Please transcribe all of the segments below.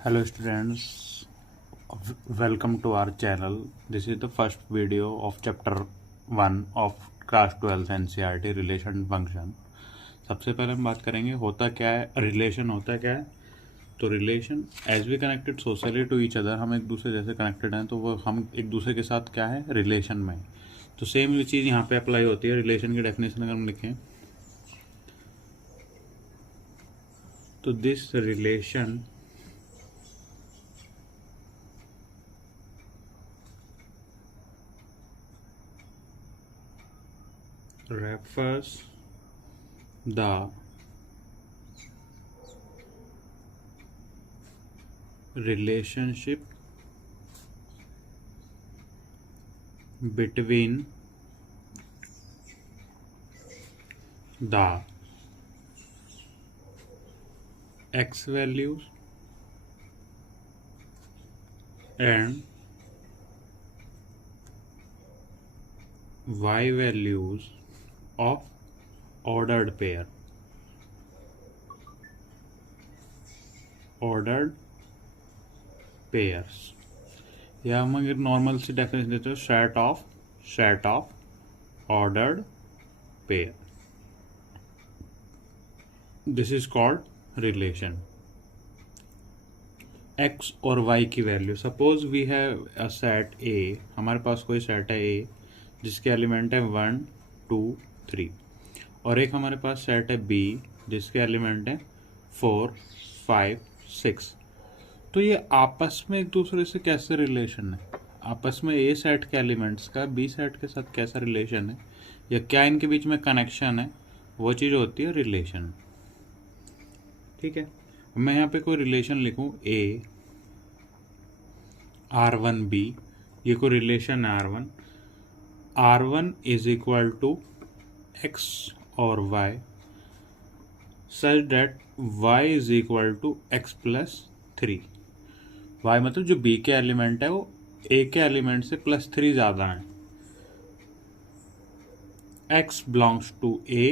Hello students, welcome to our channel. This is the first video of chapter 1 of class 12 NCERT relation function. सबसे पहले हम बात करेंगे होता क्या है, रिलेशन होता क्या है। तो relation as we connected socially to each other, हम एक दूसरे जैसे कनेक्टेड हैं तो वो हम एक दूसरे के साथ क्या है, रिलेशन में। तो सेम चीज़ यहाँ पे अप्लाई होती है। रिलेशन की डेफिनेशन अगर हम लिखें तो this relation refers the relationship between the x values and y values of ordered pair. ordered pairs या हम अगर नॉर्मल सी डेफिनेशन देते हो set of ordered pair, this is called relation. X और वाई की value, suppose we have a set A, हमारे पास कोई सेट है ए जिसके एलिमेंट है 1 2 3, और एक हमारे पास सेट है बी जिसके एलिमेंट है 4 5 6। तो ये आपस में एक दूसरे से कैसे रिलेशन है, आपस में ए सेट के एलिमेंट्स का बी सेट के साथ कैसा रिलेशन है, या क्या इनके बीच में कनेक्शन है, वो चीज़ होती है रिलेशन। ठीक है, मैं यहाँ पे कोई रिलेशन लिखूँ ए R1B, ये कोई रिलेशन है R1 is equal to X और y such that y is equal to X plus 3। y मतलब जो b के एलिमेंट है वो a के एलिमेंट से +3 ज़्यादा है। x belongs to a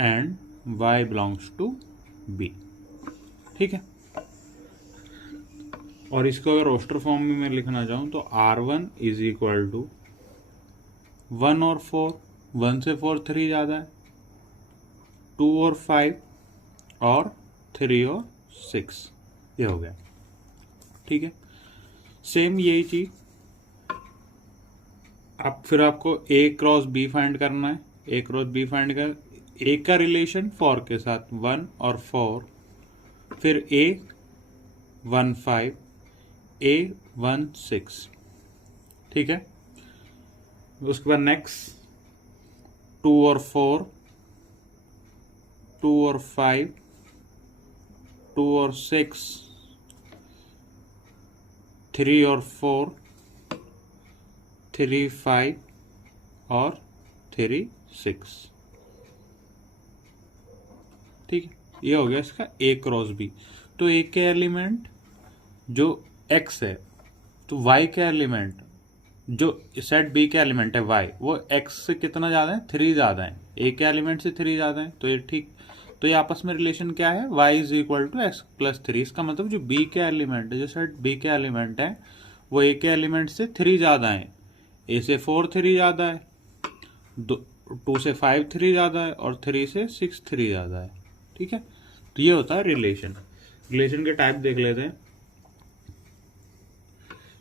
and y belongs to b। ठीक है, और इसको अगर रोस्टर फॉर्म में मैं लिखना चाहूँ तो R1 इज इक्वल टू 1 और 4, 1 से 4 3 ज़्यादा है, 2 और 5 और 3 और 6, ये हो गया। ठीक है, सेम यही चीज अब फिर आपको ए क्रॉस बी फाइंड करना है। ए क्रॉस बी फाइंड कर, ए का रिलेशन 4 के साथ 1 और 4, फिर ए 1 5 ए 1 6। ठीक है, उसके बाद नेक्स्ट 2 और 4, 2 और 5, 2 और 6, 3 और 4, 3 5 और 3 6। ठीक है, ये हो गया इसका ए क्रॉस बी। तो ए के एलिमेंट जो एक्स है, तो वाई के एलिमेंट जो सेट बी के एलिमेंट है वाई, वो एक्स से कितना ज़्यादा है, 3 ज़्यादा है, ए के एलिमेंट से 3 ज़्यादा है। तो ये ठीक, तो ये आपस में रिलेशन क्या है, y is equal to X plus 3। इसका मतलब जो b के एलिमेंट है, जो सेट b के एलिमेंट है वो a के एलिमेंट से 3 ज़्यादा है, a से 4 3 ज़्यादा है, 2 से 5 3 ज़्यादा है, और 3 से 6 3 ज़्यादा है। ठीक है, तो ये होता है रिलेशन। रिलेशन के टाइप देख लेते हैं।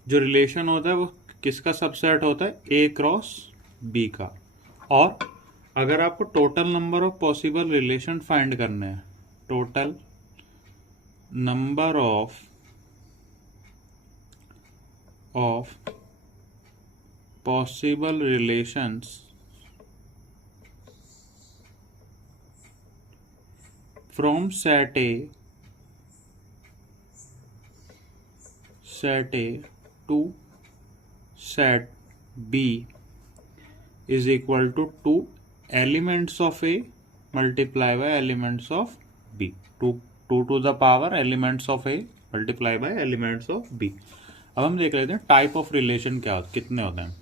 जो रिलेशन होता है वो किसका सबसेट होता है, ए क्रॉस बी का। और अगर आपको total number of possible relation find करने हैं, total number of possible relations from set A to set B is equal to 2 elements of A multiply by elements of B, 2 to the power elements of A multiply by elements of B। अब हम देख लेते हैं type of relation क्या होते, कितने होते हैं।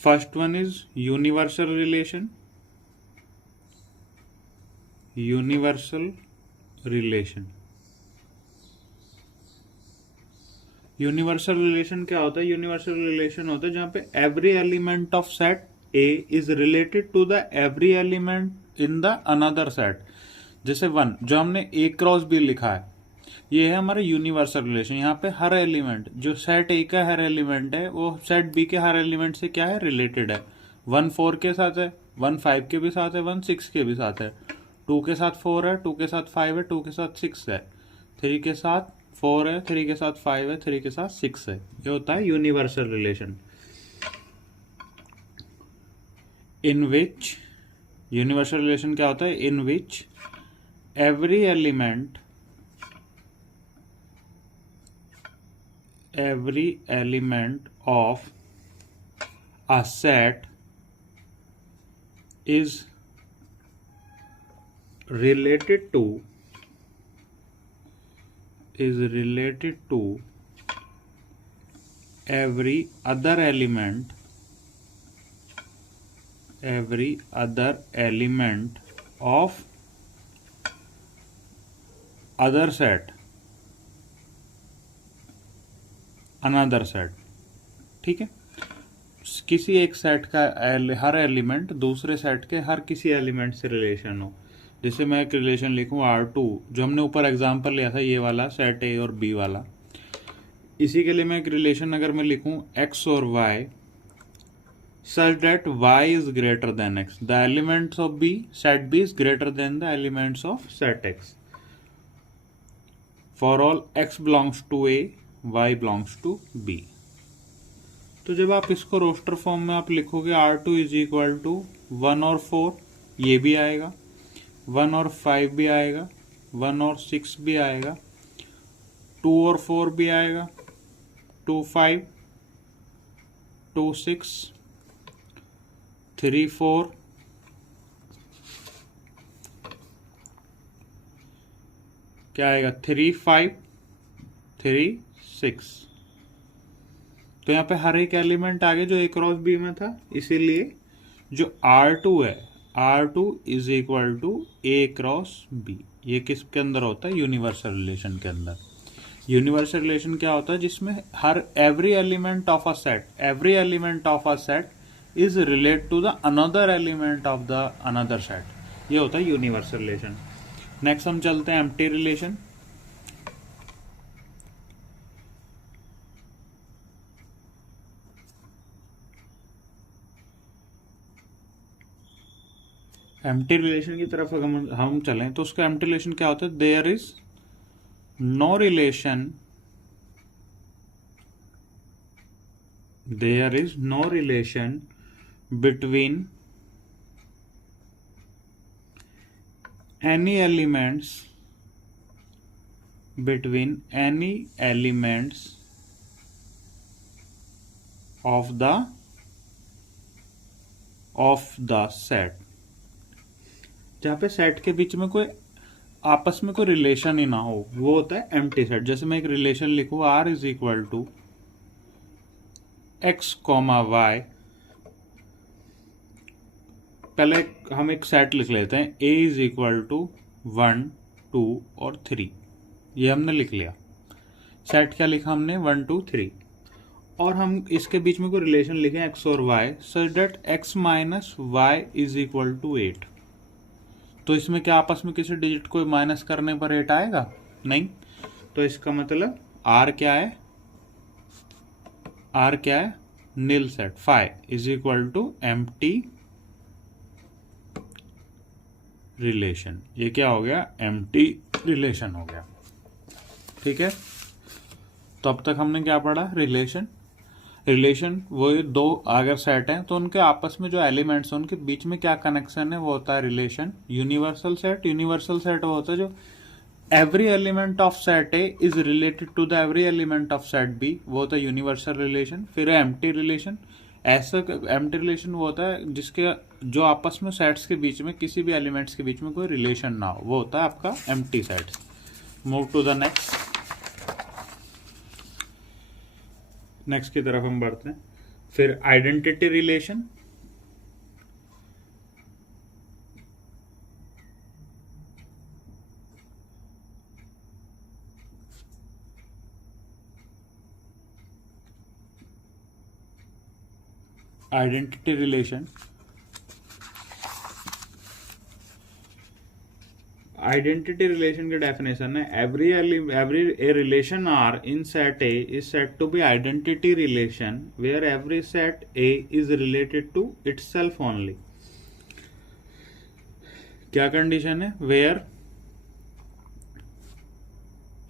First one is universal relation. Universal relation. Universal relation क्या होता है? यूनिवर्सल रिलेशन होता है जहां पे every element of set A is related to the every element in the another set. जैसे 1 जो हमने ए क्रॉस बी लिखा है, ये है हमारा यूनिवर्सल रिलेशन। यहाँ पे हर एलिमेंट जो सेट ए का हर एलिमेंट है वो सेट बी के हर एलिमेंट से क्या है? रिलेटेड है। 1 4 के साथ है, 1 5 के भी साथ है, 1 6 के भी साथ है, 2 के साथ 4 है, 2 के साथ 5 है, 2 के साथ 6 है, 3 के साथ 4 है, 3 के साथ 5 है, 3 के साथ 6 है। ये होता है universal relation. In which universal relation क्या होता है? In which every element of a set is related to every other element of other set, another set. ठीक है, किसी एक सेट का हर एलिमेंट दूसरे सेट के हर किसी एलिमेंट से रिलेशन हो। जैसे मैं एक रिलेशन लिखूं R2, जो हमने ऊपर एग्जांपल लिया था ये वाला सेट ए और बी वाला, इसी के लिए मैं एक रिलेशन अगर मैं लिखूं x और y such that y is greater than x, the elements of b set b is greater than the elements of set x for all x belongs to a, y belongs to b। तो जब आप इसको roster form में आप लिखोगे R2 is equal to 1 और 4, ये भी आएगा, 1 और 5 भी आएगा, 1 और 6 भी आएगा, 2 और 4 भी आएगा, 2 5, 2 6, 3 4, क्या आएगा? 3 5, 3 6। तो यहाँ पे हर एक एलिमेंट आगे जो ए क्रॉस बी में था, इसीलिए जो R2 है, R2 is equal to A cross B. ये किसके अंदर होता है? यूनिवर्सल रिलेशन के अंदर। यूनिवर्सल रिलेशन क्या होता है? जिसमें हर every element of a set is relate to the another element of the another set. ये होता है यूनिवर्सल रिलेशन। नेक्स्ट हम चलते हैं एम्प्टी रिलेशन। एम्प्टी रिलेशन की तरफ अगर हम चलें तो उसका एम्प्टी रिलेशन क्या होता है? There is no relation between any elements of the set। जहाँ पे सेट के बीच में कोई आपस में कोई रिलेशन ही ना हो, वो होता है एम्प्टी सेट। जैसे मैं एक रिलेशन लिखूँ R is equal to x, y। पहले हम एक सेट लिख लेते हैं, A इज इक्वल टू 1 2 और 3। ये हमने लिख लिया। सेट क्या लिखा हमने? 1 2 3। और हम इसके बीच में कोई रिलेशन लिखें x और y such that x minus Y is equal to 8। तो इसमें क्या आपस में किसी डिजिट को माइनस करने पर 8 आएगा? नहीं। तो इसका मतलब R क्या है? R क्या है? Nil set. Phi is equal to empty relation. ये क्या हो गया? एम्प्टी रिलेशन हो गया। ठीक है, तो अब तक हमने क्या पढ़ा? रिलेशन वो दो अगर सेट हैं तो उनके आपस में जो एलिमेंट्स हैं उनके बीच में क्या कनेक्शन है, वो होता है रिलेशन। यूनिवर्सल सेट वो होता है जो every element of set A is related to the every element of set B, वो होता है यूनिवर्सल रिलेशन। फिर एम्प्टी रिलेशन। ऐसा एम्प्टी रिलेशन वो होता है जिसके जो आपस में सेट्स के बीच में किसी भी एलिमेंट्स के बीच में कोई रिलेशन ना हो, वो होता है आपका empty sets. Move to the next की तरफ हम बढ़ते हैं। फिर identity relation. Identity relation, identity relation की डेफिनेशन है every a relation R in set A is set to B identity relation where every set A is related to itself only. क्या condition है? Where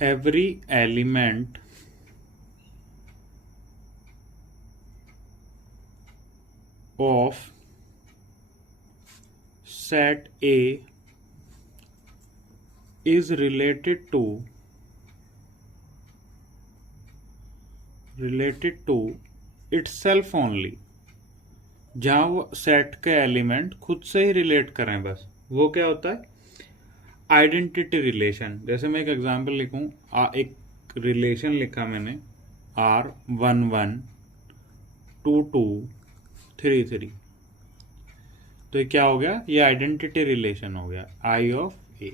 every element of set A is related to itself only। जहां वो set के element खुद से ही relate करें बस, वो क्या होता है? Identity relation. जैसे मैं एक एग्जांपल लिखूं, एक रिलेशन लिखा मैंने R112233, तो ये क्या हो गया? ये आइडेंटिटी रिलेशन हो गया I ऑफ A।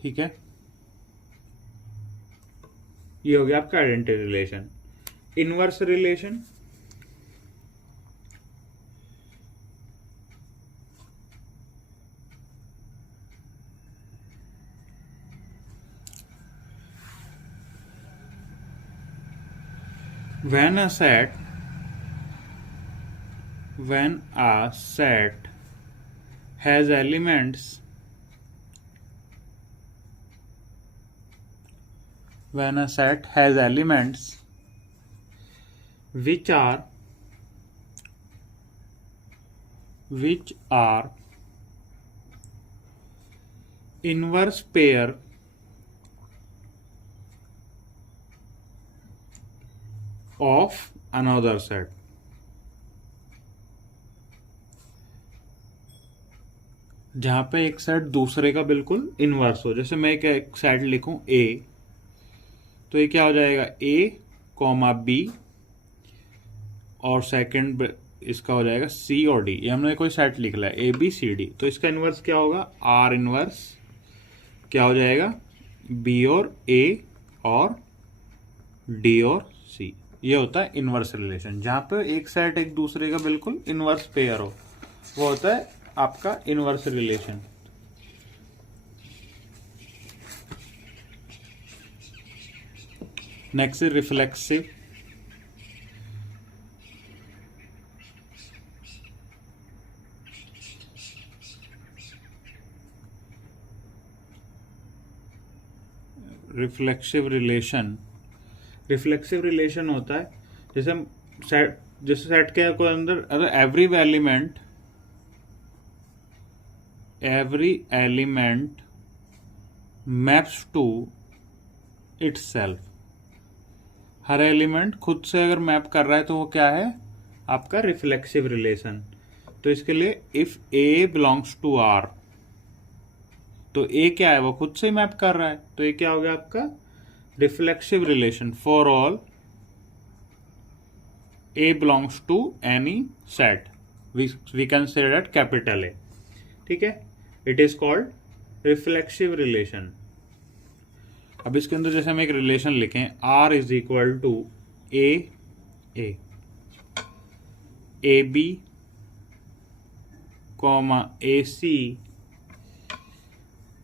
ठीक है, ये हो गया आपका identity relation. Inverse relation, when a set has elements which are inverse pair of another set, जहां पे एक सेट दूसरे का बिल्कुल इनवर्स हो। जैसे मैं एक सेट लिखूं A, तो ये क्या हो जाएगा? A कॉमा B और सेकंड इसका हो जाएगा C और D। ये हमने कोई सेट लिख लिया A B C D, तो इसका इनवर्स क्या होगा? R इनवर्स क्या हो जाएगा? B और A और D और C। ये होता है इनवर्स रिलेशन, जहां पे एक सेट एक दूसरे का बिल्कुल इनवर्स पेयर हो, वो होता है आपका inverse relation. Next is reflexive. Reflexive relation होता है जैसे सेट के अंदर अगर every element maps to itself, हर एलिमेंट खुद से अगर मैप कर रहा है तो वो क्या है? आपका रिफ्लेक्सिव रिलेशन। तो इसके लिए if A belongs to R, तो A क्या है? वो खुद से ही मैप कर रहा है, तो ये क्या हो गया आपका? Reflexive relation for all A belongs to any set, we can say that capital A। ठीक है, it is called reflexive relation. अब इसके अंदर जैसे हम एक रिलेशन लिखें R is equal to A B comma AC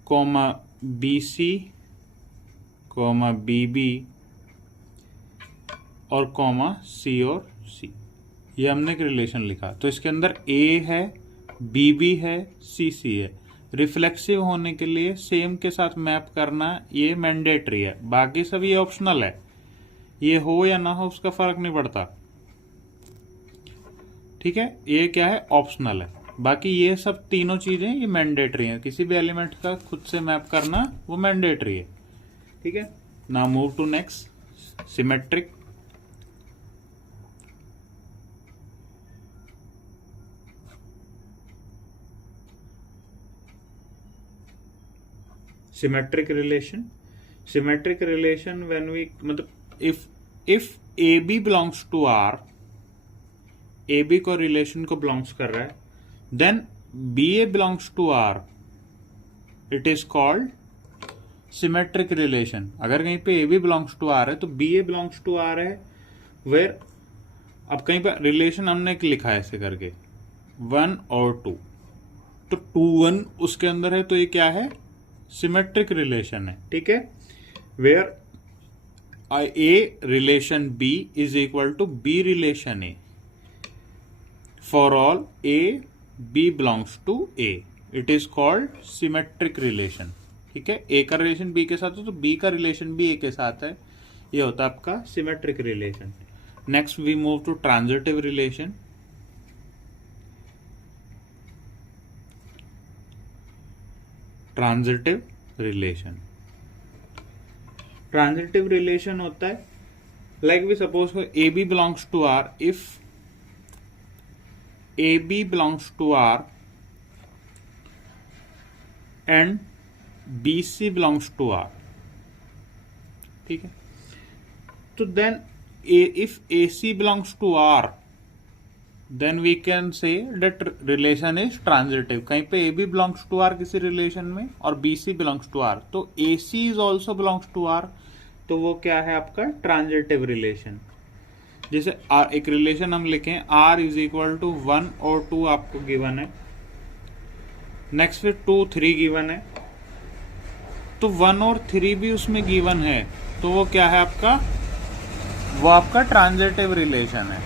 comma BC comma BB और कॉमा C और C, ये हमने एक रिलेशन लिखा। तो इसके अंदर A है, BB है, CC है। रिफ्लेक्सिव होने के लिए सेम के साथ मैप करना ये मैंडेटरी है, बाकी सब ये ऑप्शनल है। ये हो या ना हो उसका फर्क नहीं पड़ता। ठीक है, ये क्या है? ऑप्शनल है। बाकी ये सब तीनों चीजें ये मैंडेटरी हैं। किसी भी एलिमेंट का खुद से मैप करना वो मैंडेटरी है। ठीक है, now move to next, symmetric. Symmetric relation when we मतलब if AB belongs to R, AB को रिलेशन को बिलोंग्स कर रहा है, then BA belongs to R, it is called symmetric relation. अगर कहीं पे AB बिलोंग्स टू R है तो BA बिलोंग्स टू R है, वेयर अब कहीं पर रिलेशन हमने लिखा है ऐसे करके 1 और 2, तो 2 1 उसके अंदर है, तो ये क्या है, सिमेट्रिक रिलेशन है, ठीक है, where A relation B is equal to B relation A for all A B belongs to A, it is called symmetric relation, ठीक है। ए का रिलेशन बी के साथ है तो बी का रिलेशन भी ए के साथ है, ये होता है आपका symmetric relation. Next we move to transitive relation. Transitive relation, transitive relation होता है like we suppose A B belongs to R, if A B belongs to R and B C belongs to R, ठीक है। तो then if AC belongs to R, then we can say that relation is transitive। कहीं पे AB belongs to R किसी relation में और BC belongs to R, तो AC is also belongs to R, तो वो क्या है आपका ट्रांजिटिव रिलेशन। जैसे एक रिलेशन हम लिखें R इज इक्वल टू 1 और 2 आपको गिवन है, नेक्स्ट फिर 2 3 गिवन है, तो 1 और 3 भी उसमें गिवन है, तो वो क्या है आपका, वो आपका ट्रांजिटिव रिलेशन है।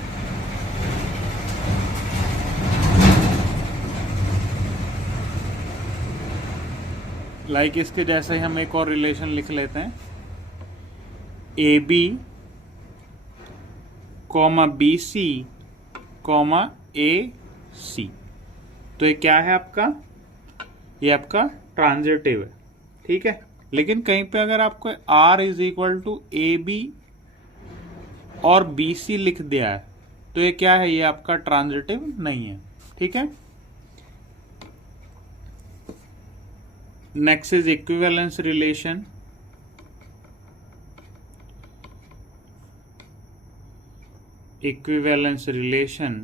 लाइक इसके जैसे ही हम एक और रिलेशन लिख लेते हैं, A B comma B C comma A C, तो ये क्या है आपका, ये आपका ट्रांजिटिव है, ठीक है। लेकिन कहीं पे अगर आपको R is equal to A B और बी सी लिख दिया है, तो ये क्या है, ये आपका ट्रांजिटिव नहीं है, ठीक है। Next is equivalence relation. Equivalence relation,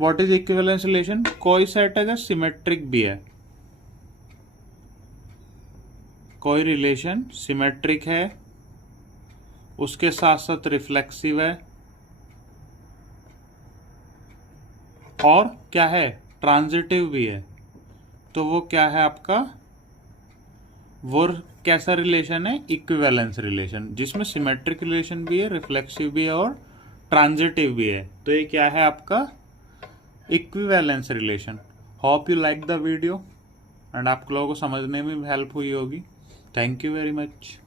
what is equivalence relation, कोई सेट अगर सिमेट्रिक भी है, कोई रिलेशन सिमेट्रिक है, उसके साथ साथ रिफ्लेक्सिव है और क्या है, ट्रांजिटिव भी है, तो वो क्या है आपका, वो कैसा रिलेशन है, इक्विवेलेंस रिलेशन, जिसमें सिमेट्रिक रिलेशन भी है, रिफ्लेक्सिव भी है और ट्रांजिटिव भी है, तो ये क्या है आपका equivalence relation. Hope you like the video and आप लोगों को समझने में हेल्प हुई होगी। Thank you very much.